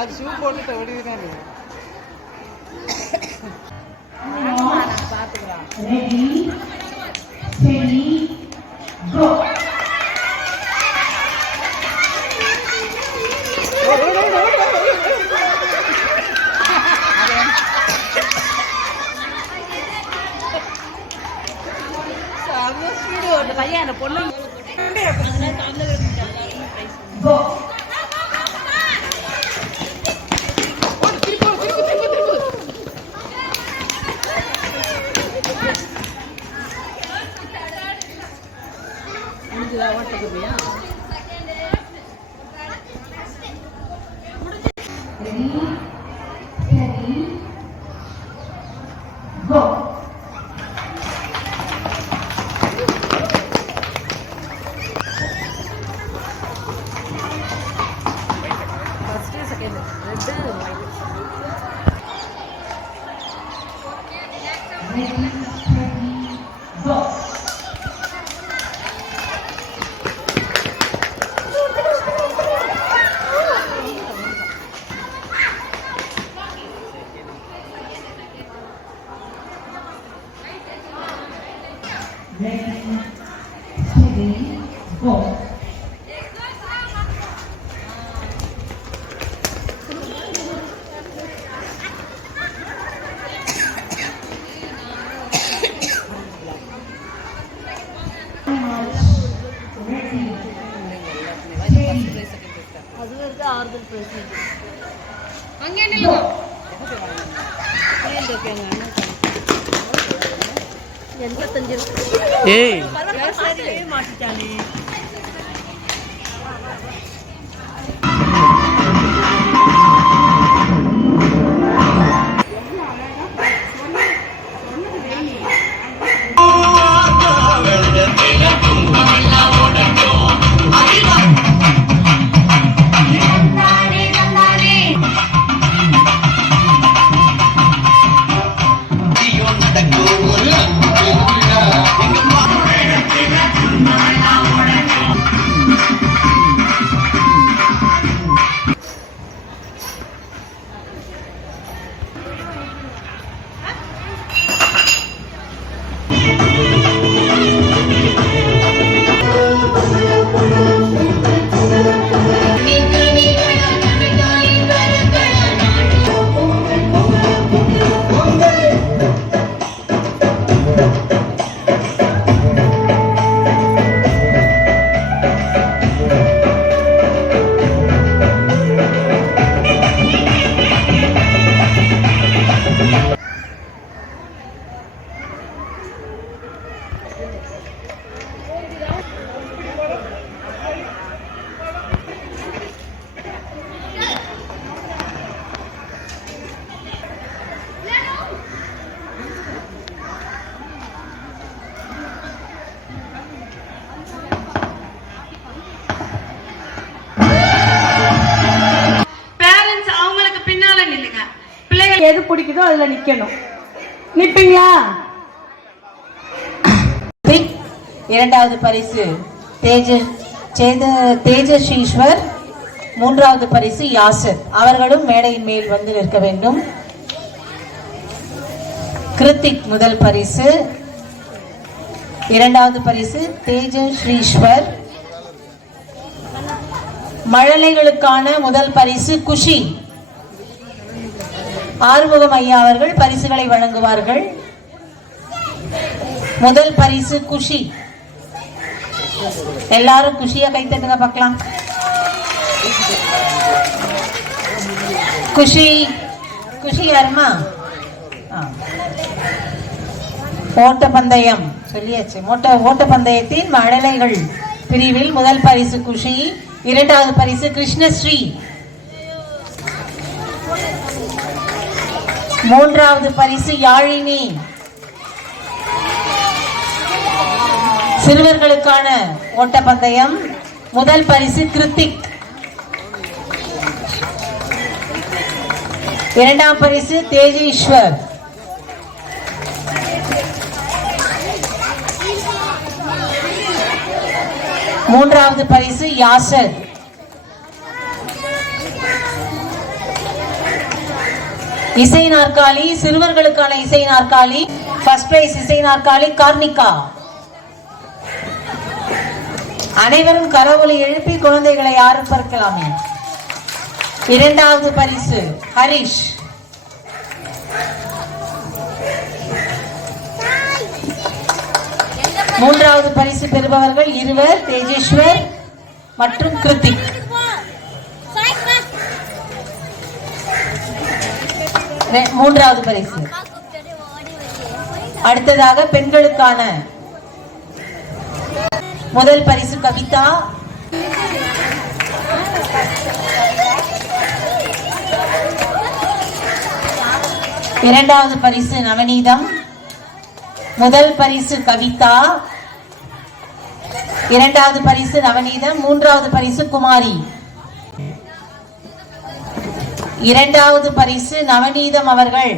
அது ஷூ போட்டுட்டு ஓடிதானே பார்த்துக்கலாம். பையன் அந்த பொண்ணு ஏய் மாட்டிட்டானே. எது பிடிக்குதோ அதுல நிக்கணும். நிப்பீங்களா? இரண்டாவது பரிசு தேஜஸ்ரீஸ்வர், மூன்றாவது பரிசு யாசர். அவர்களும் மேடையின் மேல் வந்து நிற்க வேண்டும். கிருத்திக் முதல் பரிசு, இரண்டாவது பரிசு தேஜஸ்ரீஸ்வர். மழலைகளுக்கான முதல் பரிசு குஷி. ஆறுமுகம் ஐயா அவர்கள் பரிசுகளை வழங்குவார்கள். முதல் பரிசு குஷி. எல்லாரும் குஷியா கை தட்டுங்க பார்க்கலாம். குஷி குஷி யாருமா? ஓட்டப்பந்தயம் சொல்லியாச்சு. ஓட்டப்பந்தயத்தின் மழலைகள் பிரிவில் முதல் பரிசு குஷி, இரண்டாவது பரிசு கிருஷ்ணஸ்ரீ, மூன்றாவது பரிசு யாழினி. சிறுவர்களுக்கான ஓட்டப்பந்தயம் முதல் பரிசு கிருத்திக், இரண்டாம் பரிசு தேஜேஸ்வர், மூன்றாவது பரிசு யாசர். இசை நாற்காலி, சிறுவர்களுக்கான இசை நாற்காலி, ஃபர்ஸ்ட் பிரைஸ் இசை நாற்காலி கார்னிகா. அனைவரும் கரவொலி எழுப்பி குழந்தைகளை யாரும் பார்க்கலாமே. இரண்டாவது பரிசு ஹரிஷ். மூன்றாவது பரிசு பெறுபவர்கள் இருவர், தேஜேஸ்வர் மற்றும் கிருத்திக். மூன்றாவது பரிசு. அடுத்ததாக பெண்களுக்கான முதல் பரிசு கவிதா, இரண்டாவது பரிசு நவநீதம், முதல் பரிசு கவிதா, இரண்டாவது பரிசு நவநீதம், மூன்றாவது பரிசு குமாரி. இரண்டாவது பரிசு நவநீதம் அவர்கள்.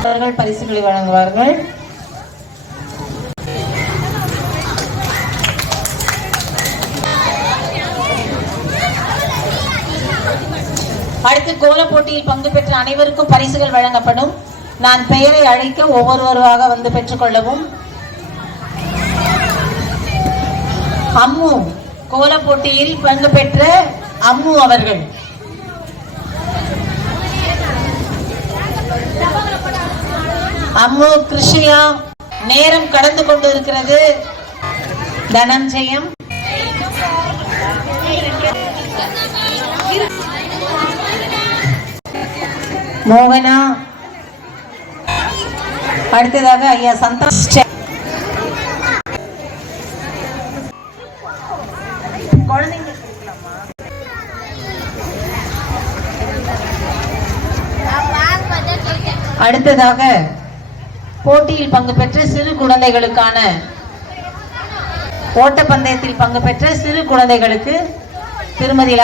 அவர்கள் பரிசுகளை வழங்குவார்கள். அடுத்து கோல போட்டியில் பங்கு பெற்ற அனைவருக்கும் பரிசுகள் வழங்கப்படும். நான் பெயரை அழைக்க ஒவ்வொருவராக வந்து பெற்றுக் கொள்ளவும். அம்மு, கோல போட்டியில் பங்கு பெற்ற அம்மு அவர்கள். அம்மு, கிருஷ்ணா, நேரம் கடந்து கொண்டு இருக்கிறது. தனஞ்சயம், மோகனா, அடுத்ததாக ஐயா சந்தோஷ். அடுத்ததாக போட்டியில் பங்கு பெற்ற சிறு குழந்தைகளுக்கான ஓட்டப்பந்தயத்தில் பங்கு பெற்ற சிறு குழந்தைகளுக்கு திருமதி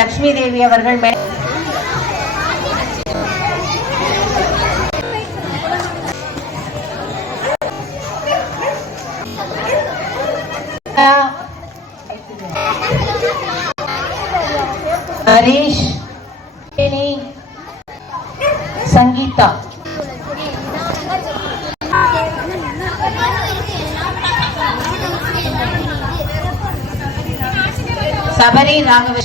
லட்சுமி தேவி அவர்கள் ஹரிஷ், சங்கீதா, சபரி, ராகவ.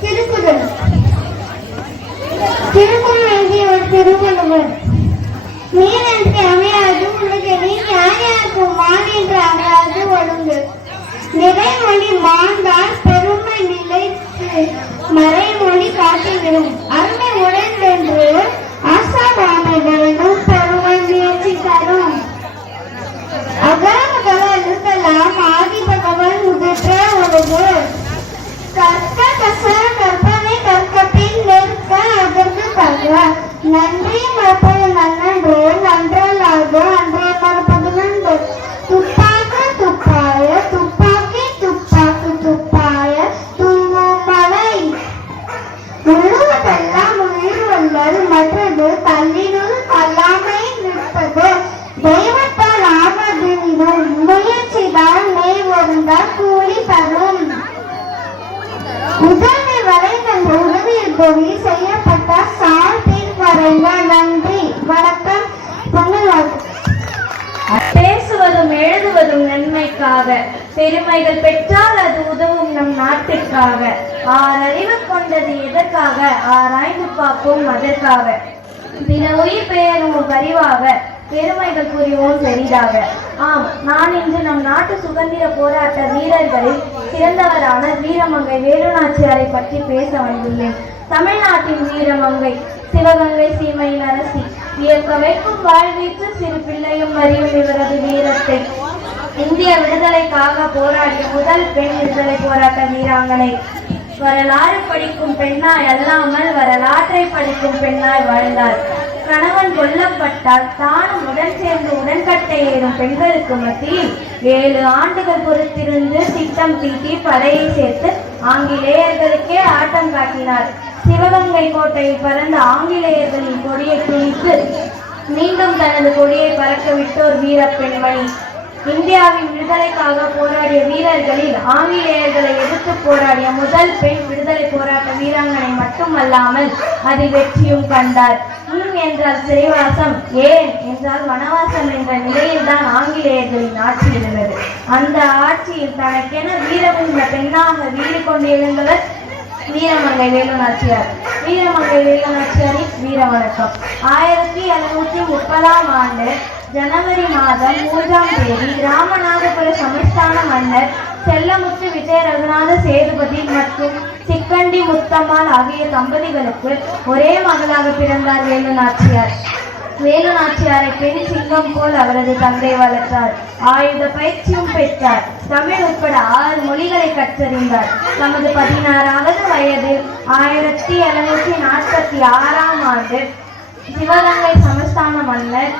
திருக்குறள். திருக்குறள் எழுதிய ஒரு திருவள்ளுவர். நீரன்றி அமையாது உலகில் யார் யாருக்கும் மான் என்று அறாது ஒழுங்கு. நிறைமொழி மாண்டால் பெருமை நிலைத்து மறைமொழி காட்டிவிடும். அருமை உடனென்று ஆசாபாமைகளும் பெருமை முயற்சி தரும். அகரமகள இருக்கலாம் ஆதி பகவன் உதித்த உலகு. கற்க கசர கற்பனை கற்கப்பின் நிற்க அதற்கு தக. நன்றி மறப்பது நன்னன்று நன்றலாக அன்றே மறப்பது நன்று. துப்பாக்க துப்பாய துப்பாக்கி துப்பாக்கு துப்பாய துன்பும் மழை. உள்ளுவதெல்லாம் உயிர்வல்லல் மற்றது தள்ளினுள் கல்லாமை நிற்பது. தெய்வத்தால் ஆவதினும் முயற்சிதான் நெய் வருந்தால் கூலி தரும். உதவி வரைந்த உதவியில் பொறி செய்யப்பட்ட சால்பின் வரைந்த. நன்றி, வணக்கம். பேசுவதும் எழுதுவதும் நன்மைக்காக, பெருமைகள் பெற்றால் அது உதவும் நம் நாட்டிற்காக. ஆறறிவு கொண்டது எதற்காக, ஆராய்ந்து பார்ப்போம் அதற்காக. பிற உயிர் பெயரும் பரிவாக, பெருமைகள் புரிவோம் பெரிதாக. ஆம், நான் இன்று நம் நாட்டு சுதந்திர போராட்ட வீரர்களில் சிறந்தவரான வீரமங்கை வேலுநாச்சியாரை பற்றி பேச வந்துள்ளேன். தமிழ்நாட்டின் வீரமங்கை சிவகங்கை சீமையின் அரசி. வியக்க வைக்கும் வாழ்வீச்சு சிறு பிள்ளையும் அறியும் இவரது வீரத்தை. இந்திய விடுதலைக்காக போராடிய முதல் பெண் விடுதலை போராட்ட வீராங்கனை. வரலாறு படிக்கும் பெண்ணாய் அல்லாமல் வரலாற்றை படிக்கும் பெண்ணாய் வாழ்ந்தார். கணவன் கொல்லப்பட்டால் தானும் உடன் சேர்ந்து உடன்கட்டை ஏறும் பெண்களுக்கு மத்தியில் 7 ஆண்டுகள் பொறுத்திருந்து திட்டம் தீட்டி படையை சேர்த்து ஆங்கிலேயர்களுக்கே ஆட்டம் காட்டினார். சிவகங்கை கோட்டையில் பறந்த ஆங்கிலேயர்களின் கொடியை துணித்து மீண்டும் தனது கொடியை பறக்க விட்டோர் வீர பெண்மணி. இந்தியாவின் விடுதலைக்காக போராடிய வீரர்களில் ஆங்கிலேயர்களை எதிர்த்து போராடிய முதல் பெண் விடுதலை போராட்ட வீராங்கனை மட்டுமல்லாமல் அதில் வெற்றியும் கண்டார். என்றால் சிறைவாசம், ஏன் என்றால் வனவாசம் என்ற நிலையில்தான் ஆங்கிலேயர்களின் ஆட்சி இருந்தது. அந்த ஆட்சியில் தனக்கென வீரமுள்ள பெண்ணாக வீறு கொண்டு எழுந்தவர் வீரமங்கை வேலுநாச்சியார். வீரமங்கை வேலுநாச்சியாரின் வீர வணக்கம். 1730ஆம் ஆண்டு ஜனவரி மாதம் 3ஆம் தேதி ராமநாதபுர சமஸ்தான மன்னர் செல்லமுத்து விஜய ரகுநாத சேதுபதி மற்றும் சிக்கண்டி முத்தம்மாள் ஆகிய தம்பதிகளுக்கு ஒரே மகளாக பிறந்தார் வேலுநாச்சியார். வேலுநாச்சியாரை பெண் சிங்கம் போல் அவரது தந்தை வளர்த்தார். ஆயுத பயிற்சியும் பெற்றார். தமிழ் உட்பட 6 மொழிகளை கற்றறிந்தார். தமது 16வது வயதில் 1746ஆம் ஆண்டு சிவகங்கை சமஸ்தான மன்னர்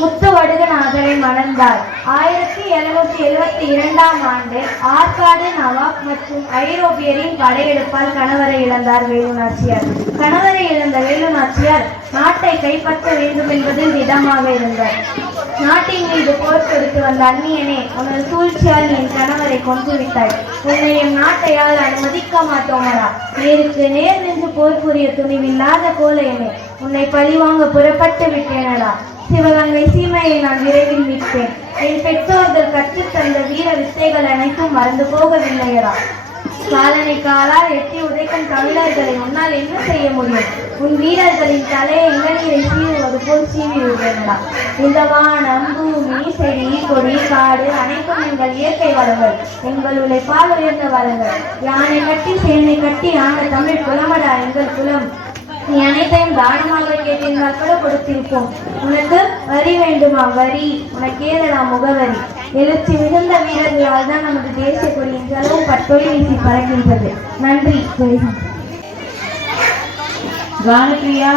முத்துவடுகநாதரை மணந்தார். 1772ஆம் ஆண்டு ஆற்காடு நவாப் மற்றும் ஐரோப்பியரின் படையெடுப்பால் கணவரை இழந்தார் வேலுநாச்சியார். கணவரை இழந்த வேலுநாச்சியார் நாட்டை கைப்பற்ற வேண்டும் என்பதில் திடமாக இருந்தார். நாட்டின் மீது போர் தொடுத்து வந்த அந்நியனே, உனது சூழ்ச்சியால் என் கணவரை கொன்று விட்டாய். உன்னை என் நாட்டையால் அனுமதிக்க மாட்டோமடா. நேருக்கு நேர் நின்று போர் புரிய துணிவில்லாத கோலையனே, உன்னை பழிவாங்க புறப்பட்டு விட்டேனடா. சிவகங்கை சீமையை நான் விரைவில் மீட்பேன். என் பெற்றோர்கள் கற்றுத்தந்த வீர வித்தைகள் அனைத்தும் மறந்து போகவில்லையடா. காலனை காலால் எட்டி உதைக்கும் தமிழர்களை உன்னால் என்ன செய்ய முடியும்? உன் வீரர்களின் தலையை இளநீரை சீவுவது போல் சீவி விடுவேனடா. இந்த வானம், பூமி, செடி, கொடி, காடு அனைத்தும் எங்கள் இயற்கை வளங்கள், எங்கள் உழைப்பால் உயர்ந்த வளங்கள். யானை கட்டி சேனை கட்டி ஆன தமிழ் குலமடா எங்கள் குலம். நீ அனைத்தையும் தானமாக கேட்டிருந்தால் கூட கொடுத்திருப்போம். உனக்கு வரி வேண்டுமா? வரி உனக்கு ஏதடா முகவரி. எழுச்சி மிகுந்த வீரர்களால் தான் நமது தேசிய கொடி இன்றளவும் பட்டொலி வீசி பறக்கின்றது. நன்றி. கானப்பிரியா.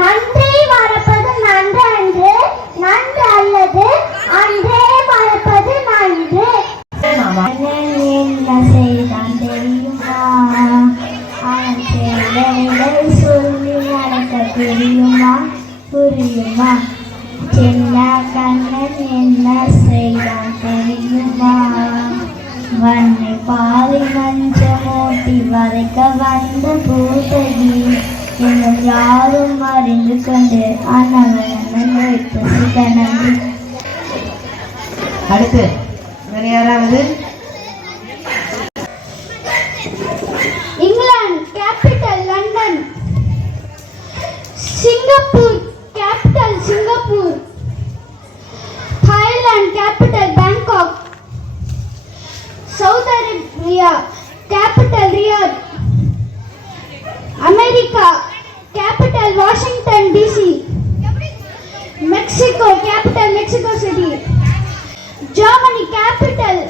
நன்றி மறப்பது நன்று அன்று, நன்று அல்லது அன்றே மறப்பது நன்று. என்ன செய்தான் தெரியுமா? அவன் செய்ததை சொல்லி நடக்க தெரியுமா? புரியுமா? சின்ன கண்ணன் என்ன செய்தான் தெரியுமா? வன்னை பாலை மஞ்சமூட்டி வதைக்க வந்த பூதகி இன்னும் யாரும் அறிந்து கொண்டு அன்னவன் வைத்து நன்றி. அடுத்து வேற யாராவது? England capital London, Singapore capital Singapore, Thailand capital Bangkok, Saudi Arabia capital Riyadh, America capital Washington DC, Mexico capital Mexico City, Germany capital